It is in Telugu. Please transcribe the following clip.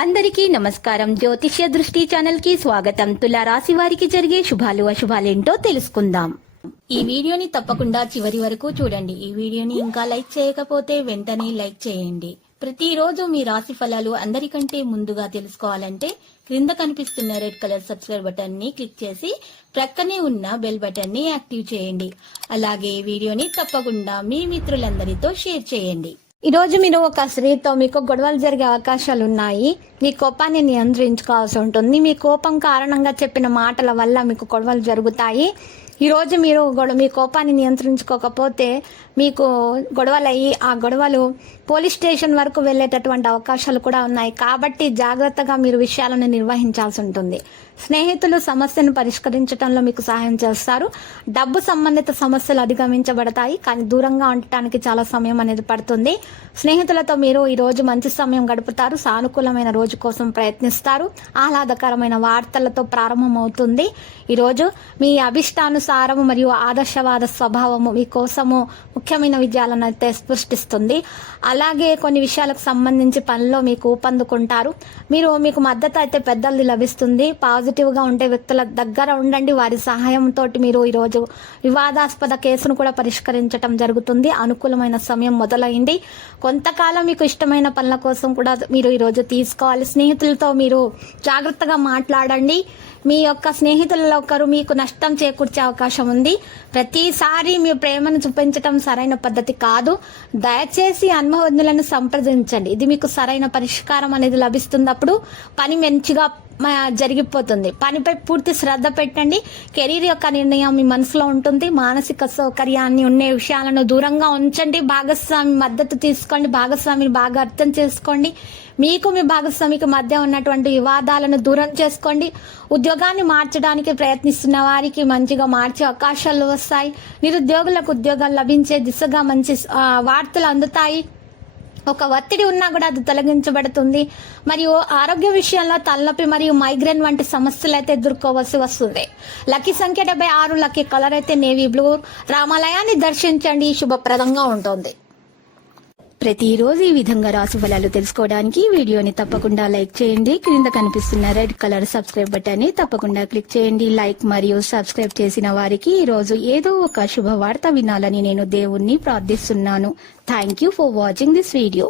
అందరికీ నమస్కారం. జ్యోతిష్య దృష్టి ఛానల్ కి స్వాగతం. తులా రాశి వారికి జరిగే శుభాలు అశుభాలేంటో తెలుసుకుందాం. ఈ వీడియోని తప్పకుండా చివరి వరకు చూడండి. ఈ వీడియోని ఇంకా లైక్ చేయకపోతే వెంటనే లైక్ చేయండి. ప్రతిరోజు మీ రాశి ఫలాలు అందరికంటే ముందుగా తెలుసుకోవాలంటే క్రింద కనిపిస్తున్న రెడ్ కలర్ సబ్స్క్రైబ్ బటన్ ని క్లిక్ చేసి ప్రక్కనే ఉన్న బెల్ బటన్ ని యాక్టివ్ చేయండి. అలాగే వీడియోని తప్పకుండా మీ మిత్రులందరితో షేర్ చేయండి. ఈ రోజు మీరు ఒక స్త్రీతో మీకు గొడవలు జరిగే అవకాశాలు ఉన్నాయి. మీ కోపాన్ని నియంత్రించుకోవాల్సి ఉంటుంది. మీ కోపం కారణంగా చెప్పిన మాటల వల్ల మీకు గొడవలు జరుగుతాయి. ఈ రోజు మీరు మీ కోపాన్ని నియంత్రించుకోకపోతే మీకు గొడవలు అయ్యి ఆ గొడవలు పోలీస్ స్టేషన్ వరకు వెళ్లేటటువంటి అవకాశాలు కూడా ఉన్నాయి. కాబట్టి జాగ్రత్తగా మీరు విషయాలను నిర్వహించాల్సి ఉంటుంది. స్నేహితులు సమస్యను పరిష్కరించడంలో మీకు సహాయం చేస్తారు. డబ్బు సంబంధిత సమస్యలు అధిగమించబడతాయి, కానీ దూరంగా ఉండటానికి చాలా సమయం అనేది పడుతుంది. స్నేహితులతో మీరు ఈ రోజు మంచి సమయం గడుపుతారు. సానుకూలమైన రోజు కోసం ప్రయత్నిస్తారు. ఆహ్లాదకరమైన వార్తలతో ప్రారంభమవుతుంది. ఈ రోజు మీ అభిష్టానుసారము మరియు ఆదర్శవాద స్వభావము మీకోసము ముఖ్యమైన విజయాలను అయితే సృష్టిస్తుంది. అలాగే కొన్ని విషయాలకు సంబంధించి పనిలో మీకు ఊపందుకుంటారు. మీకు మద్దతు అయితే పెద్దలది లభిస్తుంది. పాజిటివ్ గా ఉండే వ్యక్తుల దగ్గర ఉండండి. వారి సహాయంతో మీరు ఈరోజు వివాదాస్పద కేసును కూడా పరిష్కరించడం జరుగుతుంది. అనుకూలమైన సమయం మొదలైంది. కొంతకాలం మీకు ఇష్టమైన పనుల కోసం కూడా మీరు ఈరోజు తీసుకోవాలి. స్నేహితులతో మీరు జాగ్రత్తగా మాట్లాడండి. మీ యొక్క స్నేహితులలో ఒకరు మీకు నష్టం చేకూర్చే అవకాశం ఉంది. ప్రతిసారి మీ ప్రేమను చూపించడం సరైన పద్ధతి కాదు. దయచేసి అనుభవజ్ఞులను సంప్రదించండి. ఇది మీకు సరైన పరిష్కారం అనేది లభిస్తున్నప్పుడు పని మంచిగా జరిగిపోతుంది. పనిపై పూర్తి శ్రద్ధ పెట్టండి. కెరీర్ యొక్క నిర్ణయం మీ మనసులో ఉంటుంది. మానసిక సౌకర్యాన్ని ఉండే విషయాలను దూరంగా ఉంచండి. భాగస్వామి మద్దతు తీసుకోండి. భాగస్వామిని బాగా అర్థం చేసుకోండి. మీకు మీ భాగస్వామికి మధ్య ఉన్నటువంటి వివాదాలను దూరం చేసుకోండి. ఉద్యోగాన్ని మార్చడానికి ప్రయత్నిస్తున్న వారికి మంచిగా మార్చే అవకాశాలు వస్తాయి. నిరుద్యోగులకు ఉద్యోగాలు లభించే దిశగా మంచి వార్తలు అందుతాయి. ఒక ఒత్తిడి ఉన్నా కూడా అది తొలగించబడుతుంది. మరియు ఆరోగ్య విషయంలో తలనొప్పి మరియు మైగ్రేన్ వంటి సమస్యలు అయితే ఎదుర్కోవాల్సి వస్తుంది. లక్కీ సంఖ్య 76, లక్కీ కలర్ అయితే నేవీ బ్లూ. రామాలయాన్ని దర్శించండి, శుభప్రదంగా ఉంటుంది. ప్రతిరోజు ఈ విధంగా రాశి ఫలాలు తెలుసుకోవడానికి వీడియోని తప్పకుండా లైక్ చేయండి. క్రింద కనిపిస్తున్న రెడ్ కలర్ సబ్స్క్రైబ్ బటన్ ని తప్పకుండా క్లిక్ చేయండి. లైక్ మరియు సబ్స్క్రైబ్ చేసిన వారికి ఈ రోజు ఏదో ఒక శుభవార్త వినాలని నేను దేవుణ్ణి ప్రార్థిస్తున్నాను. Thank you for watching this video.